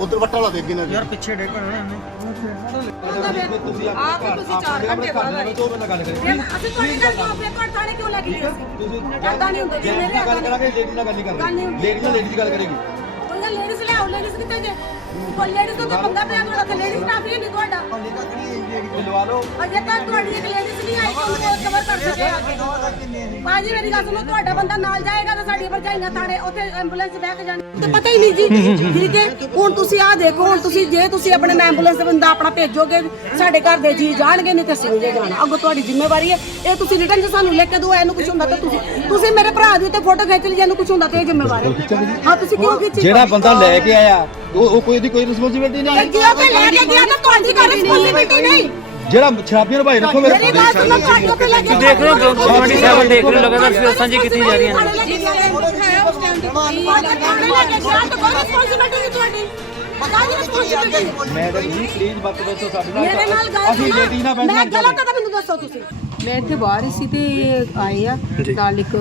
ਉਧਰ ਵੱਟਾ ਲਾ ਦੇ ਅੱਗੇ ਨਾ ਯਾਰ ਪਿੱਛੇ ਡੇਗ ਪੈਣਾ ਇਹਨੇ। ਆਪ ਤੁਸੀਂ 4 ਘੰਟੇ ਬਾਅਦ ਆਏ। ਤੋਂ ਪਹਿਲਾਂ ਗੱਲ ਕਰੀਏ ਅਸੀਂ ਤੁਹਾਡੇ ਨਾਲ ਕਿਉਂ ਆਪਣੇ ਘਰ ਥਾਣੇ ਕਿਉਂ ਲੱਗੀ ਅਸੀਂ ਡਰਦਾ ਨਹੀਂ ਹੁੰਦਾ ਜੀ ਮੇਰੇ ਗੱਲ ਹੱਥਾਂ ਕਰਾਂਗੇ ਲੇਡੀ ਨਾਲ ਗੱਲ ਨਹੀਂ ਗੱਲ ਨਹੀਂ ਕਰਨੀ ਲੇਡੀ ਨਾਲ ਲੇਡੀ ਦੀ ਗੱਲ ਕਰੇਗੀ ਕੋਈ ਗੱਲ ਲੇਡੀਜ਼ ਲਿਆਓ ਲੇਡੀਜ਼ ਕਿੱਥੇ ਜੇ? ਕੋਈ ਲੇਡੀਜ਼ ਤੋਂ ਤਾਂ ਪੰਗਾ ਪਿਆ ਤੁਹਾਡਾ ਕਿ ਲੇਡੀਜ਼ ਸਟਾਫ ਹੀ ਨਹੀਂ ਤੁਹਾਡਾ। ਮਿਲਵਾ ਲਓ? ਅਜੇ ਤੱਕ ਤੁਹਾਡੀ ਇੱਕ ਲੇਡੀਜ਼ ਨਹੀਂ ਆਈ ਕਿ ਉਹ ਕਵਰ ਕਰ ਸਕੇ ਅੱਗੇ ਬਾਜੀ ਮੇਰੀ ਗੱਲ ਸੁਣੋ ਤੁਹਾਡਾ ਬੰਦਾ ਨਾਲ ਜਾਏਗਾ ਤਾਂ ਸਾਡੀ ਭਰਜਾਈਆਂ ਥਾਣੇ ਉੱਥੇ ਐਂਬੂਲੈਂਸ ਬਹਿ ਕੇ ਜਾਣੀ ਤੇ ਪਤਾ ਹੀ ਨਹੀਂ ਜੀ ਠੀਕ ਹੈ? ਹੁਣ ਤੁਸੀਂ ਆਹ ਦੇਖੋ ਹੁਣ ਤੁਸੀਂ ਜੇ ਤੁਸੀਂ ਆਪਣੇ ਐਂਬੂਲੈਂਸ ਦੇ ਬੰਦਾ ਆਪਣਾ ਭੇਜੋਗੇ ਸਾਡੇ ਘਰ ਦੇ ਜੀ ਜਾਣਗੇ ਨਹੀਂ ਤੇ ਜਾਣਾ? ਅੱਗੋਂ ਤੁਹਾਡੀ ਜ਼ਿੰਮੇਵਾਰੀ ਹੈ। ਇਹ ਤੁਸੀਂ ਰਿਟਰਨ 'ਚ ਸਾਨੂੰ ਲਿਖ ਕੇ ਦਿਓ ਇਹਨੂੰ ਕੁਝ ਹੁੰਦਾ ਤਾਂ ਤੁਸੀਂ ਤੁਸੀਂ ਮੇਰੇ ਭਰਾ ਦੀ ਉੱਤੇ ਫੋਟੋ ਖਿੱਚ ਲਈ ਜੇ ਇਹਨੂੰ ਕੁਝ ਹੁੰਦਾ ਤਾਂ ਇਹ ਜ਼ਿੰਮੇਵਾਰ ਹੈ। ਹਾਂ ਤੁਸੀਂ ਕਿਉਂ ਖਿੱਚੀ? ਜਿਹੜਾ ਬੰਦਾ ਲੈ ਕੇ ਆਇਆ। ਉਹ ਉਹ ਕੋਈ ਦੀ ਕੋਈ ਰਿਸਪੌਂਸਿਬਿਲਟੀ ਨਹੀਂ ਜੇ ਉਹ ਤੇ ਲੈ ਕੇ ਗਿਆ ਤਾਂ ਤੁਹਾਡੀ ਕੋਈ ਰਿਸਪੌਂਸਿਬਿਲਟੀ ਨਹੀਂ ਜਿਹੜਾ ਸ਼ਰਾਬੀਆਂ ਨੂੰ ਭਾਈ ਰੱਖੋ ਮੇਰੇ ਮੇਰੀ ਗੱਲ ਸੁਣੋ ਤੁਹਾਡੇ ਉੱਤੇ ਲੈ ਕੇ ਦੇਖ ਰਹੇ ਹੋ 27 ਦੇਖ ਰਹੇ ਹੋ ਲਗਾਤਾਰ ਫਿਰੋਸਾਂ ਜੀ ਕੀਤੀ ਜਾ ਰਹੀਆਂ ਨੇ। ਮੈਂ ਤਾਂ ਨਹੀਂ ਪਲੀਜ਼ ਬੱਤ ਦੱਸੋ ਸਾਡੇ ਨਾਲ ਮੇਰੇ ਨਾਲ ਗੱਲ ਅਸੀਂ ਲੇਡੀ ਨਾਲ ਸੁਣੋ ਬੈਠਣਾ ਮੈਂ ਗਲਤ ਹੈ ਤਾਂ ਮੈਨੂੰ ਦੱਸੋ ਤੁਸੀਂ। ਮੈਂ ਇੱਥੇ ਬਾਹਰ ਹੀ ਸੀ ਤੇ ਆਏ ਆ। ਨਾਲ ਇੱਕ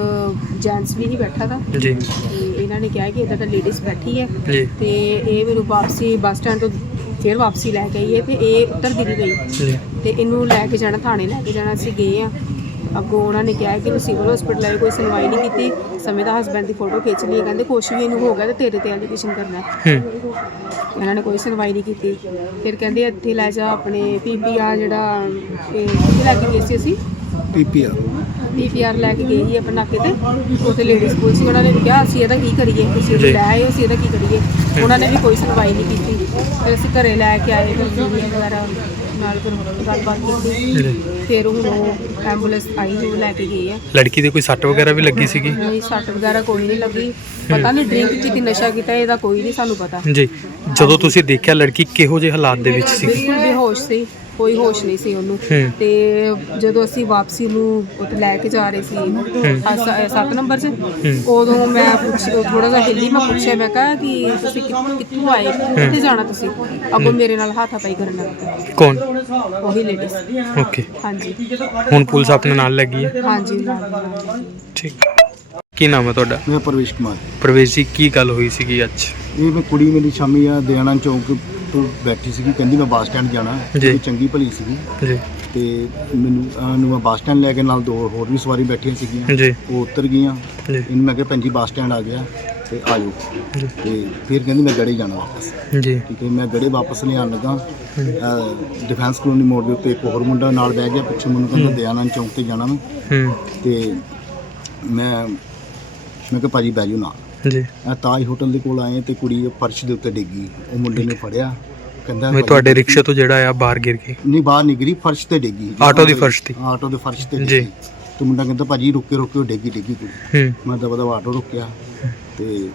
ਜੈਂਟਸ ਵੀ ਨਹੀਂ ਬੈਠਾ ਦਾ ਜੀ। ਤੇ ਇਹਨਾਂ ਨੇ ਕਿਹਾ ਕਿ ਇਦਾਂ ਤਾਂ ਲੇਡੀਜ਼ ਬੈਠੀ ਹੈ ਜੀ। ਤੇ ਇਹ ਮੈਨੂੰ ਵਾਪਸੀ ਬੱਸ ਸਟੈਂਡ ਤੋਂ ਫਿਰ ਵਾਪਸੀ ਲੈ ਕੇ ਆਈ ਹੈ ਤੇ ਇਹ ਉੱਤਰਦੀ ਨਹੀਂ ਗਈ। ਜੀ। ਤੇ ਇਹਨੂੰ ਲੈ ਕੇ ਜਾਣਾ ਥਾਣੇ ਲੈ ਕੇ ਜਾਣਾ ਅਸੀਂ ਗਏ ਆ ਅੱਗੋਂ ਉਹਨਾਂ ਨੇ ਕਿਹਾ ਕਿ ਸਿਵਲ ਹਸਪੀਟਲ ਆਏ ਕੋਈ ਸੁਣਵਾਈ ਨਹੀਂ ਕੀਤੀ। ਸਮੇਂ ਦਾ ਹਸਬੈਂਡ ਦੀ ਫੋਟੋ ਖਿੱਚ ਲਈ ਕਹਿੰਦੇ ਕੁਛ ਵੀ ਇਹਨੂੰ ਹੋ ਗਿਆ ਤੇ ਤੇਰੇ ਤੇ ਐਲੀਗੇਸ਼ਨ ਕਰਨਾ। ਹੈ। ਹੂੰ ਇਹਨਾਂ ਨੇ ਕੋਈ ਸੁਣਵਾਈ ਨਹੀਂ ਕੀਤੀ। ਫਿਰ ਕਹਿੰਦੇ ਇੱਥੇ ਲੈ ਜਾ ਆਪਣੇ ਪੀਪੀਆਰ ਜਿਹੜਾ ਇਹ ਕਿੱਥੇ ਲੈ ਕੇ ਗਏ ਸੀ? ਅਸੀਂ ਪੀਪੀਆਰ ਪੀਪੀਆਰ ਲੈ ਕੇ ਗਏ ਸੀ ਆਪਣੇ ਨਾਕੇ ਤੇ ਉੱਥੇ ਲੇਡੀਜ਼ ਕੋਲ ਸੀ। ਉਹਨਾਂ ਨੇ ਵੀ ਕਿਹਾ ਅਸੀਂ ਇਹਦਾ ਕੀ ਕਰੀਏ? ਤੁਸੀਂ ਇਹਨੂੰ। ਲੈ ਆਏ ਹੋ, ਅਸੀਂ ਇਹਦਾ ਕੀ ਕਰੀਏ? ਉਹਨਾਂ ਨੇ ਵੀ ਕੋਈ ਸੁਣਵਾਈ ਨਹੀਂ ਕੀਤੀ। ਫਿਰ ਅਸੀਂ ਘਰੇ ਲੈ ਕੇ ਆਏ ਫਿਰ ਜੂਨੀਅਰ ਵਗੈਰਾ ਨਾਲ ਫਿਰ ਗੱਲਬਾਤ ਕੀਤੀ। ਫਿਰ ਹੁਣ ਉਹ ਐਂਬੂਲੈਂਸ ਆਈ ਜੋ ਲੈ ਕੇ ਗਏ ਆ ਲੜਕੀ ਦੇ ਕੋਈ ਸੱਟ ਵਗੈਰਾ ਵੀ ਲੱਗੀ ਸੀਗੀ? ਨਹੀਂ ਸੱਟ ਵਗੈਰਾ ਕੋਈ ਨਹੀਂ ਲੱਗੀ। ਪਤਾ ਨਹੀਂ ਡਰਿੰਕ ਕੀਤੀ ਨਸ਼ਾ ਕੀਤਾ ਇਹਦਾ ਕੋਈ ਨਹੀਂ ਸਾਨੂੰ ਪਤਾ। ਜੀ। ਜਦੋਂ ਤੁਸੀਂ ਦੇਖਿਆ ਲੜਕੀ ਕਿਹੋ ਜਿਹੇ ਹਾਲਾਤ ਦੇ ਵਿੱਚ ਬਿਲਕੁਲ ਬੇਹੋਸ਼ ਸੀ। ਕੋਈ ਹੋਸ਼ ਨਹੀਂ ਸੀ ਉਹਨੂੰ। ਹੂੰ। ਤੇ ਜਦੋਂ ਅਸੀਂ ਵਾਪਸੀ ਨੂੰ ਉੱਥੇ ਲੈ ਕੇ ਜਾ ਰਹੇ ਸੀ 7 ਨੰਬਰ 'ਚ ਉਦੋਂ ਮੈਂ ਪੁੱਛ ਥੋੜਾ ਜਿਹਾ ਹਿੱਲੀ ਮੈਂ ਪੁੱਛਿਆ ਮੈਂ ਕਿਹਾ ਕਿ ਤੁਸੀਂ ਕਿ- ਕਿੱਥੋਂ ਆਏ? ਕਿੱਥੇ ਜਾਣਾ ਤੁਸੀਂ? ਅੱਗੋਂ ਮੇਰੇ ਨਾਲ ਹਾਥਾਪਾਈ ਕਰਨ ਲੱਗ ਪਏ ਕੌਣ? ਉਹੀ ਲੇਡੀਜ਼ ਓਕੇ। ਹਾਂਜੀ। ਹੁਣ ਪੁਲਿਸ ਆਪਣੇ ਨਾਲ ਲੱਗੀ ਹੈ? ਹਾਂਜੀ। ਨਾਲ- ਨਾਲ। ਠੀਕ। ਕੀ ਨਾਮ ਹੈ ਤੁਹਾਡਾ? ਮੈਂ ਪਰਵੇਸ਼ ਕੁਮਾਰ। ਪ੍ਰਵੇਸ਼ ਜੀ ਕੀ ਗੱਲ ਹੋਈ ਸੀਗੀ ਅੱਜ? ਇਹ ਮੈਂ ਕੁੜੀ ਮੇਰੀ ਸ਼ਾਮੀ ਆ ਦਿਆਣਾ ਚੌਂਕ ਤੋਂ ਬੈਠੀ ਸੀਗੀ ਕਹਿੰਦੀ ਮੈਂ ਬੱਸ ਸਟੈਂਡ ਜਾਣਾ ਜੀ। ਚੰਗੀ ਭਲੀ ਸੀਗੀ। ਜੀ। ਤੇ ਮੈਨੂੰ ਉਹਨੂੰ ਮੈਂ ਬੱਸ ਸਟੈਂਡ ਲੈ ਕੇ ਨਾਲ ਦੋ ਹੋਰ ਵੀ ਸਵਾਰੀ ਬੈਠੀਆਂ ਸੀਗੀਆਂ। ਜੀ। ਉਹ ਉਤਰ ਗਈਆਂ। ਜੀ। ਇਹਨੂੰ ਮੈਂ ਕਿਹਾ ਭੈਣ ਜੀ ਬੱਸ ਸਟੈਂਡ ਆ ਗਿਆ ਤੇ ਆ ਜਾਓ। ਜੀ। ਤੇ ਫਿਰ ਕਹਿੰਦੀ ਮੈਂ ਗੜੇ ਜਾਣਾ ਵਾਪਸ। ਜੀ। ਠੀਕ ਹੈ ਮੈਂ ਗੜੇ ਵਾਪਸ ਲਿਆਉਣ ਲੱਗਾ। ਡਿਫੈਂਸ ਕਲੋਨੀ ਮੋੜ ਦੇ ਉੱਤੇ ਇੱਕ ਹੋਰ ਮੁੰਡਾ ਨਾਲ ਬਹਿ ਗਿਆ। ਪਿੱਛੇ ਮੈਨੂੰ ਕਹਿੰਦਾ ਦਿਆਨੰਦ ਚੌਂਕ ਤੇ ਜਾਣਾ ਮੈਂ। ਹੂੰ। ਤੇ ਮੈਂ ਮੈਂ ਕਿਹਾ ਭਾਜੀ ਬਹਿ ਜਾਓ ਨਾਲ। ਜੀ ਆ ਤਾਜ ਹੋਟਲ ਦੇ ਕੋਲ ਆਏ ਤੇ ਕੁੜੀ ਫਰਸ਼ ਦੇ ਉੱਤੇ ਡਿੱਗੀ। ਉਹ ਮੁੰਡੇ ਨੇ ਫੜਿਆ। ਕਹਿੰਦਾ ਮੈਂ ਤੁਹਾਡੇ ਰਿਕਸ਼ੇ ਤੋਂ ਜਿਹੜਾ ਆ ਬਾਹਰ ਗਿਰ ਗਈ ਨਹੀਂ ਬਾਹਰ ਨਹੀਂ ਗਿਰੀ ਫਰਸ਼ ਤੇ ਡਿੱਗੀ। ਆਟੋ ਦੀ ਫਰਸ਼ ਤੇ? ਆਟੋ ਦੇ ਫਰਸ਼ ਤੇ ਜੀ। ਤੇ ਮੁੰਡਾ ਕਹਿੰਦਾ ਭਾਜੀ ਰੁਕੇ ਰੁਕੇ ਡਿੱਗੀ ਡਿੱਗੀ ਕੁੜੀ। ਮੈਂ ਦਬਾ ਦਬਾ ਆਟੋ ਰੁਕਿਆ। ਤੇ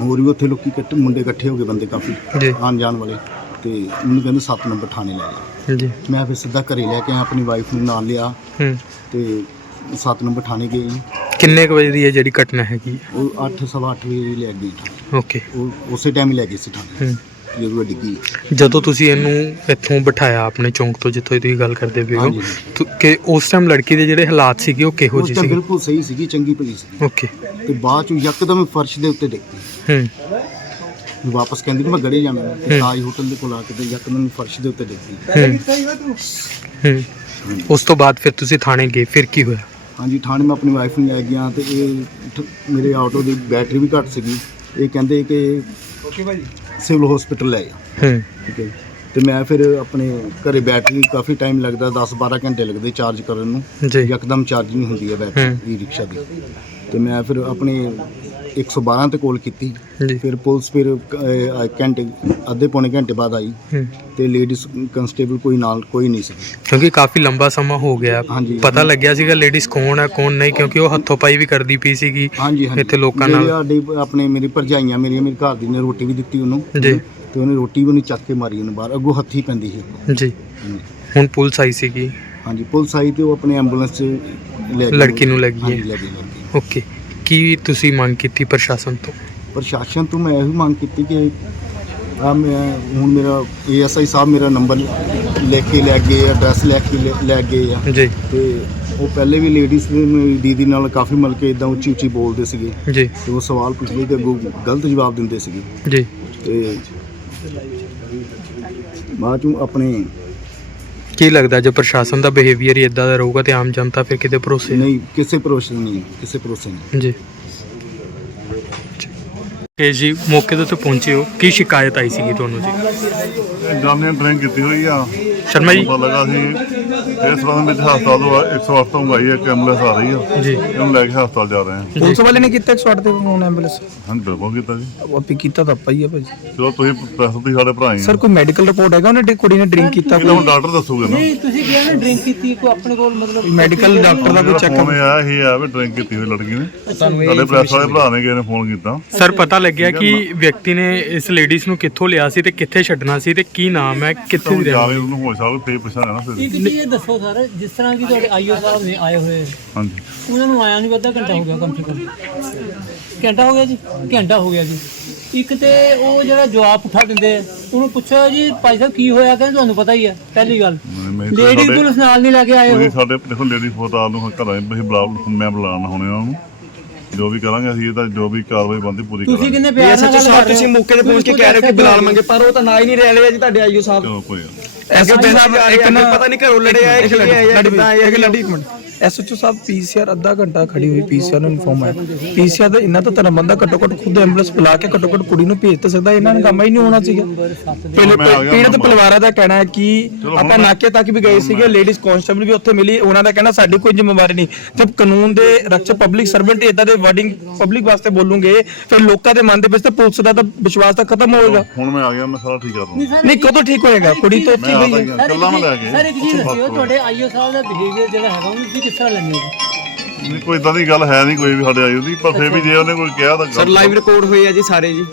ਹੋਰ ਵੀ ਉੱਥੇ ਲੋਕੀ ਇਕੱਠੇ ਮੁੰਡੇ ਇਕੱਠੇ ਹੋ ਗਏ ਬੰਦੇ ਕਾਫੀ ਜੀ। ਆਉਣ ਜਾਣ ਵਾਲੇ। ਤੇ ਮੈਨੂੰ ਕਹਿੰਦੇ 7 ਨੰਬਰ ਥਾਣੇ ਲੈ ਜਾ। ਜੀ। ਮੈਂ ਫਿਰ ਸਿੱਧਾ ਘਰੇ ਲੈ ਕੇ ਆਪਣੀ ਵਾਈਫ ਨੂੰ ਨਾਲ ਲਿਆ। ਹੂੰ। ਤੇ 7 ਨੰਬਰ ਥਾਣੇ ਗਏ। ਕਿੰਨੇ ਕੁ ਵਜੇ ਦੀ ਇਹ ਜਿਹੜੀ ਘਟਨਾ ਹੈਗੀ ਉਹ 8 ਸਵਾ ਅੱਠ ਵਜੇ ਲੈ ਗਈ। ਓਕੇ ਉਹ ਉਸੇ ਟਾਈਮ ਹੀ ਲੈ ਗਏ ਸੀ ਥਾਣੇ। ਹੂੰ। ਜਦੋਂ ਇਹ ਡਿੱਗੀ। ਜਦੋਂ ਤੁਸੀਂ ਇਹਨੂੰ ਇੱਥੋਂ ਬਿਠਾਇਆ ਆਪਣੇ ਚੌਂਕ ਤੋਂ ਜਿੱਥੋਂ ਤੁਸੀਂ ਗੱਲ ਕਰਦੇ ਪਏ ਹੋ ਹਾਂਜੀ। ਤੁ- ਕਿ ਉਸ ਟਾਈਮ ਲੜਕੀ ਦੇ ਜਿਹੜੇ ਹਾਲਾਤ ਸੀਗੇ ਉਹ ਕਿਹੋ ਉਸ ਜਿਹੇ ਸੀਗੇ? ਬਿਲਕੁਲ ਸਹੀ ਸੀਗੀ ਚੰਗੀ ਭਲੀ ਸੀ ਓਕੇ ਤੇ ਬਾਅਦ ਚ ਯਕਦਮ ਫਰਸ਼ ਦੇ ਉੱਤੇ ਡਿੱਗੀ ਹੂੰ। ਵਾਪਸ ਕਹਿੰਦੀ ਕਿ ਮੈਂ ਗੜੇ ਜਾਣਾ। ਹੈ। ਤੇ ਹੂੰ। ਤਾਜ ਹੋਟਲ ਦੇ ਕੋਲ ਆ ਕੇ ਤੇ ਯਕਦਮ ਫਰਸ਼ ਦੇ ਉੱਤੇ ਡਿੱਗੀ ਹੂੰ। ਹੂੰ। ਉਸ ਤੋਂ ਬਾਅਦ ਫਿਰ ਤੁਸੀਂ ਥਾਣੇ ਗਏ ਫਿਰ ਕੀ ਹੋਇਆ? ਹਾਂਜੀ ਥਾਣੇ ਮੈਂ ਆਪਣੀ ਵਾਈਫ ਨੂੰ ਲੈ ਗਿਆ ਤੇ ਇਹ ਠ- ਮੇਰੇ ਆਟੋ ਦੀ ਬੈਟਰੀ ਵੀ ਘੱਟ ਸੀਗੀ। ਇਹ ਕਹਿੰਦੇ ਕਿ ਸਿਵਲ ਹਸਪੀਟਲ ਲੈ ਜਾ ਹੂੰ। ਠੀਕ ਹੈ ਜੀ। ਤੇ ਮੈਂ ਫਿਰ ਆਪਣੇ ਘਰੇ ਬੈਟਰੀ ਕਾਫੀ ਟਾਈਮ ਲੱਗਦਾ 10 12 ਘੰਟੇ ਲੱਗਦੇ ਚਾਰਜ ਕਰਨ ਨੂੰ। ਜੀ। ਯਕਦਮ ਚਾਰਜਿੰਗ ਹੁੰਦੀ ਹੈ ਬੈਟਰੀ ਈ ਰਿਕਸ਼ਾ ਦੀ। ਤੇ ਮੈਂ ਫਿਰ ਆਪਣੇ 112 ਤੇ ਕਾਲ ਕੀਤੀ। ਜੀ। ਫਿਰ ਪੁਲਿਸ ਫਿਰ ਅਹ, ਘੰਟੇ ਅੱਧੇ ਪੌਣੇ ਘੰਟੇ ਬਾਅਦ ਆਈ। ਹੂੰ। ਤੇ ਲੇਡੀਜ਼ ਕਨਸਟੇਬਲ ਕੋਈ ਨਾਲ ਕੋਈ ਨਹੀਂ ਸੀ ਕਿਉਂਕਿ ਕਾਫੀ ਲੰਬਾ ਸਮਾਂ ਹੋ ਗਿਆ। ਹਾਂਜੀ। ਪਤਾ ਲੱਗਿਆ ਸੀਗਾ ਲੇਡੀਜ਼ ਕੌਣ ਹੈ ਕੌਣ ਨਹੀਂ ਕਿਉਂਕਿ ਉਹ ਹੱਥੋਂ ਪਾਈ ਵੀ ਕਰਦੀ ਪਈ ਸੀਗੀ ਹਾਂਜੀ ਹਾਂਜੀ। ਇੱਥੇ ਲੋਕਾਂ ਨਾਲ- ਸਾਡੀ ਆਪਣੇ ਮੇਰੀ ਭਰਜਾਈਆਂ ਮੇਰੀਆਂ ਮੇਰੇ ਘਰ ਦੀ ਨੇ ਰੋਟੀ ਵੀ ਦਿੱਤੀ ਉਹਨੂੰ। ਜੀ। ਤੇ ਉਹਨੇ ਰੋਟੀ ਵੀ ਨਹੀਂ ਚੱਕ ਕੇ ਮਾਰੀ ਉਹਨੂੰ ਬਾਹਰ। ਅੱਗੋਂ ਹੱਥੀ ਪੈਂਦੀ ਸੀ। ਜੀ। ਹਾਂਜੀ। ਹੁਣ ਪੁਲਿਸ ਆਈ ਸੀਗੀ। ਹਾਂਜੀ ਪੁਲਿਸ ਆਈ ਤੇ ਉਹ ਆਪਣੇ ਐਂਬੂਲੈਂਸ 'ਚ ਲੈ ਗਈ। ਲੜਕੀ ਨੂੰ ਲੈ ਗਈ। ਹਾਂਜੀ ਹੈ। ਲੈ ਗਈ। ਲੜਕੀ ਓਕੇ। ਕੀ ਤੁਸੀਂ ਮੰਗ ਕੀਤੀ ਪ੍ਰਸ਼ਾਸਨ ਤੋਂ? ਪ੍ਰਸ਼ਾਸਨ ਤੋਂ ਮੈਂ ਇਹੀ ਮੰਗ ਕੀਤੀ ਕਿ ਆ ਮੈਂ ਹੁਣ ਮੇਰਾ ਏਐਸਆਈ ਸਾਹਿਬ ਮੇਰਾ ਨੰਬਰ ਲੈ ਕੇ ਲੈ ਗਏ ਐਡਰੈਸ ਲੈ ਕੇ ਲੈ- ਲੈ ਗਏ ਆ। ਜੀ। ਤੇ ਉਹ ਪਹਿਲੇ ਵੀ ਲੇਡੀਜ਼ ਦੇ ਮੇਰੀ ਦੀਦੀ ਨਾਲ ਕਾਫੀ ਮਿਲ ਕੇ ਇਦਾਂ ਉੱਚੀ ਉੱਚੀ ਬੋਲਦੇ ਸੀਗੇ। ਜੀ। ਤੇ ਉਹ ਸਵਾਲ ਪੁੱਛਦੇ ਤੇ ਅੱਗੋਂ ਗਲਤ ਜਵਾਬ ਦਿੰਦੇ ਸੀਗੇ। ਜੀ। ਤੇ ਬਾਅਦ ਚੋਂ ਆਪਣੇ ਕੀ ਲੱਗਦਾ ਜੇ ਪ੍ਰਸ਼ਾਸਨ ਦਾ ਬਿਹੇਵੀਅਰ ਹੀ ਇਦਾਂ ਦਾ ਰਹੂਗਾ ਤੇ ਆਮ ਜਨਤਾ ਫਿਰ ਕਿਤੇ ਭਰੋਸੇ ਨਹੀਂ ਕਿਸੇ ਭਰੋਸੇ ਨਹੀਂ ਕਿਸੇ ਭਰੋਸੇ ਨਹੀਂ ਜੀ। ਤੇ ਜੀ ਮੌਕੇ ਤੇ ਪਹੁੰਚੇ ਹੋ। ਕੀ ਸ਼ਿਕਾਇਤ ਆਈ ਸੀਗੀ ਤੁਹਾਨੂੰ ਜੀ? ਜਾਨੇ ਡਰਿੰਕ ਕੀਤੀ ਹੋਈ ਆ। ਸ਼ਰਮਾ ਜੀ। ਪਤਾ ਲੱਗਾ ਸੀ। ਇਸ ਸੰਬੰਧ ਵਿੱਚ ਹਸਪਤਾਲ ਤੋਂ 108 ਤੋਂ ਮੰਗਾਈ ਹੈ ਕਿ ਐਂਬੂਲੈਂਸ ਆ ਰਹੀ ਆ। ਜੀ। ਇਹਨੂੰ ਲੈ ਕੇ ਹਸਪਤਾਲ ਜਾ ਰਹੇ ਹਾਂ। ਪੁਲਿਸ ਵਾਲੇ ਨੇ ਕੀਤਾ 108 ਤੇ ਫੋਨ ਐਂਬੂਲੈਂਸ ਹਾਂ ਬਿਲਕੁਲ ਕੀਤਾ ਜੀ। ਆਪੀ ਕੀਤਾ ਤਾਂ ਆਪਾਂ ਹੀ ਆ ਭਾਜੀ ਚਲੋ ਤੁਸੀਂ ਪ੍ਰੈਸ ਦੀ ਸਾਡੇ ਭਰਾ ਹੀ ਸਰ ਕੋਈ ਮੈਡੀਕਲ ਰਿਪੋਰਟ ਹੈਗਾ ਉਹਨੇ? ਕੁੜੀ ਨੇ ਡਰਿੰਕ ਕੀਤਾ ਹੁਣ ਡਾਕਟਰ ਦੱਸੂਗੇ ਨਾ। ਤੁਸੀਂ ਕਿਹਾ ਨਾ ਡਰਿੰਕ ਕੀਤੀ ਕੋ ਆਪਣੇ ਕੋਲ ਮਤਲਬ ਮੈਡੀਕਲ ਡਾਕਟਰ ਦਾ ਕੋਈ ਜਿਹੜਾ ਚੈੱਕ ਫੋਨ ਆਇਆ ਇਹ ਆ ਵੀ ਡਰਿੰਕ ਕੀਤੀ ਹੋਈ ਲੜਕੀ ਨੇ। ਸਾਡੇ ਪ੍ਰੈਸ ਵਾਲੇ ਭਰਾ ਨੇ ਕਿਸੇ ਨੇ ਫੋਨ ਕੀਤਾ। ਸਰ ਪਤਾ ਲੱਗਿਆ ਕਿ ਵਿਅਕਤੀ ਨੇ ਇਸ ਲੇਡੀਜ਼ ਨੂੰ ਕਿੱਥੋਂ ਲਿਆ ਸੀ ਤੇ ਕਿੱਥੇ ਛੱਡਣਾ ਸੀ ਤੇ ਕੀ ਨਾਮ ਹੈ ਕਿੱਥੇ ਦੀ ਰਹਿਣ ਉਹਨੂੰ ਹੋਸ਼ ਸਾਹਿਬ ਫੇਰ ਪੁੱਛਾਂਗੇ ਨਾ ਫਿਰ। ਇਹ ਦੱਸੋ? ਸਰ ਜਿਸ ਤਰ੍ਹਾਂ ਕਿ ਤੁਹਾਡੇ ਆਈਓ ਸਾਹਿਬ ਨੇ ਆਏ ਹੋਏ ਹਾਂਜੀ। ਉਹਨਾਂ ਨੂੰ ਆਇਆ ਨਹੀਂ ਅੱਧਾ ਘੰਟਾ ਹੋ ਗਿਆ ਕਮ ਸੇ ਕਮ ਘੰਟਾ ਹੋ ਗਿਆ ਜੀ? ਘੰਟਾ ਹੋ ਗਿਆ ਜੀ। ਇੱਕ ਤੇ ਉਹ ਜਿਹੜਾ ਜਵਾਬ ਉਠਾ ਦਿੰਦੇ ਆ, ਉਹਨੂੰ ਪੁੱਛੋ ਜੀ ਭਾਈ ਸਾਹਿਬ ਕੀ ਹੋਇਆ? ਕਹਿੰਦੇ ਤੁਹਾਨੂੰ ਪਤਾ ਹੀ ਹੈ ਪਹਿਲੀ ਗੱਲ। ਮੈਂ ਤਾਂ ਲੇਡੀ ਪੁਲਿਸ ਨਾਲ ਨਹੀਂ ਲੈ ਕੇ ਆਏ ਤੁਸੀਂ ਹੋ ਸਾਡੇ ਦੇਖੋ ਲੇਡੀ ਫੋਟਾਲ ਨੂੰ ਘਰਾਂ ਤੁਸੀਂ ਬੁਲਾ ਮੈਂ ਬੁਲਾਣਾ ਹੁਣੇ ਉਹਨਾਂ ਨੂੰ। ਜੋ ਵੀ ਕਰਾਂਗੇ ਅਸੀਂ ਇਹ ਤਾਂ ਜੋ ਵੀ ਕਾਰਵਾਈ ਬੰਦੀ ਪੂਰੀ ਤੁਸੀਂ ਕਰਾਂਗੇ। ਕਿੰਨੇ ਪਿਆਰ ਨਾਲ ਗੱਲ ਕਰ ਰਹੇ ਹੋ? ਮੌਕੇ ਤੇ ਪਹੁੰਚ ਕੇ ਕਹਿ ਰਹੇ ਹੋ ਕਿ ਬਿਲਾਲ ਮੰਗੇ ਪਰ ਉਹ ਤਾਂ ਨਾ ਹੀ ਨਹੀਂ ਰਹਿ ਰਹੇ ਜੀ ਤੁਹਾਡੇ ਆਈਓ ਸਾਹਿਬ। ਚਲੋ ਕੋਈ ਗੱਲ। ਐਸਓਚਓ ਸਾਹਿਬ ਇੱਕ ਨਾ ਪਤਾ ਨਹੀਂ ਘਰੋਂ ਲੜੇ ਆਏ ਕਿ ਆਏ ਇੱਕ ਲੜੀ ਇੱਕ ਮਿੰਟ। ਐਸਓਚਓ ਸਾਹਿਬ ਪੀਸੀਆਰ ਅੱਧਾ ਘੰਟਾ ਖੜੀ ਹੋਈ ਪੀਸੀਆਰ ਨੂੰ ਇਨਫੋਰਮ ਆਇਆ ਪੀਸੀਆਰ ਦਾ ਇੰਨਾ ਤਾਂ ਧਰਮ ਬੰਦਾ ਘੱਟੋ ਘੱਟ ਖੁਦ ਐਂਬੂਲੈਂਸ ਬੁਲਾ ਕੇ ਘੱਟੋ ਘੱਟ ਕੁੜੀ ਨੂੰ ਭੇਜ ਤਾਂ ਸਕਦਾ ਇਹਨਾਂ ਨੇ ਕੰਮ ਹੀ ਨਹੀਂ ਹੋਣਾ ਸੀਗਾ। ਪਹਿਲੇ ਪੀੜਤ। ਪਰਿਵਾਰਾਂ ਦਾ ਕਹਿਣਾ ਹੈ ਕਿ ਆਪਾਂ ਨਾਕੇ ਤੱਕ ਵੀ ਗਏ ਸੀਗੇ ਲੇਡੀਜ਼ ਕਨਸਟੇਬਲ ਵੀ ਉੱਥੇ ਮਿਲੀ ਉਹਨਾਂ ਦਾ ਕਹਿਣਾ ਸਾਡੀ ਕੋਈ ਜ਼ਿੰਮੇਵਾਰੀ ਨਹੀਂ। ਜਦ ਕਾਨੂੰਨ ਦੇ ਰੱਖਿਆ ਪਬਲਿਕ ਸਰਵੈਂਟ ਇਦਾਂ ਦੇ ਵਰਡਿੰਗ ਪਬਲਿਕ ਵਾਸਤੇ ਬੋਲੂਗੇ ਫਿਰ ਲੋਕਾਂ ਦੇ ਮਨ ਦੇ ਵਿੱਚ ਤਾਂ ਪੁਲਿਸ ਦਾ ਤਾਂ ਵਿਸ਼ਵਾਸ ਤਾਂ ਖਤਮ ਹੋਏਗਾ ਹੁਣ ਮੈਂ ਆ ਗਿਆ ਮੈਂ ਸਾਰਾ ਠੀਕ ਕਰ ਦੂੰਗਾ ਨਹੀਂ ਕਦੋਂ ਠੀਕ ਹੋਏਗਾ? ਕੁੜੀ ਤਾਂ ਗਈ ਹੈ ਗਿਆ ਕੱਲਾ ਮੈਂ ਲੈ ਕੇ ਸਰ ਇੱਕ ਚੀਜ਼ ਦੱਸਿਓ ਤੁਹਾਡੇ ਆਈਓ ਸਾਹਿਬ ਦਾ ਬਿਹੇਵੀਅਰ ਜਿਹੜਾ ਹੈਗਾ ਉਹਨੂੰ ਤੁਸੀਂ ਕਿਸ ਤਰ੍ਹਾਂ ਲੈਂਦੇ ਹੋ? ਨਹੀਂ ਕੋਈ ਇਦਾਂ ਦੀ ਗੱਲ ਹੈ ਨਹੀਂ ਕੋਈ ਵੀ ਸਾਡੇ ਆਈ ਉਹਦੀ ਪਰ ਫਿਰ ਵੀ ਜੇ ਉਹਨੇ ਕੋਈ ਕਿਹਾ ਤਾਂ ਸਰ ਲਾਈਵ ਰਿਕਾਰਡ ਹੋਏ ਆ ਜੀ ਸਾਰੇ ਜੀ।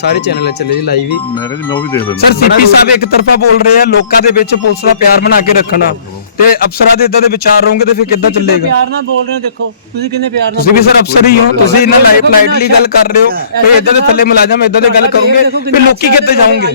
ਸਾਰੇ ਚੈਨਲ ਚੱਲੇ ਜੀ ਲਾਈਵ ਹੀ। ਮੈਂ ਕਿਹਾ ਜੀ ਮੈਂ ਉਹ ਵੀ ਦੇਖ ਲੈਂਦਾ। ਸਰ ਸੀਪੀ ਸਾਹਿਬ ਇੱਕ ਤਰਫਾ ਬੋਲ ਰਹੇ ਆ ਲੋਕਾਂ ਦੇ ਵਿੱਚ ਪੁਲਿਸ ਦਾ ਪਿਆਰ ਬਣਾ ਕੇ ਰੱਖਣਾ। ਤੇ ਅਫਸਰਾਂ ਦੇ ਇਦਾਂ ਦੇ ਵਿਚਾਰ ਰਹੋਗੇ ਤੇ ਫਿਰ ਕਿੱਦਾਂ ਚੱਲੇਗਾ? ਪਿਆਰ ਨਾਲ ਬੋਲ ਰਹੇ ਹੋ ਦੇਖੋ ਤੁਸੀਂ ਕਿੰਨੇ ਪਿਆਰ ਨਾਲ ਤੁਸੀਂ ਵੀ ਸਰ ਅਫਸਰ ਹੀ ਹੋ ਤੁਸੀਂ ਇਹਨਾਂ ਲਾਈਫ ਲਾਈਟਲੀ ਗੱਲ ਕਰ ਰਹੇ ਹੋ। ਕੋਈ ਇਦਾਂ ਦੇ ਥੱਲੇ ਮੁਲਾਜ਼ਮ ਇਦਾਂ ਦੇ ਗੱਲ ਕਰੋਗੇ ਫਿਰ ਲੋਕੀ ਕਿੱਥੇ ਜਾਓਗੇ?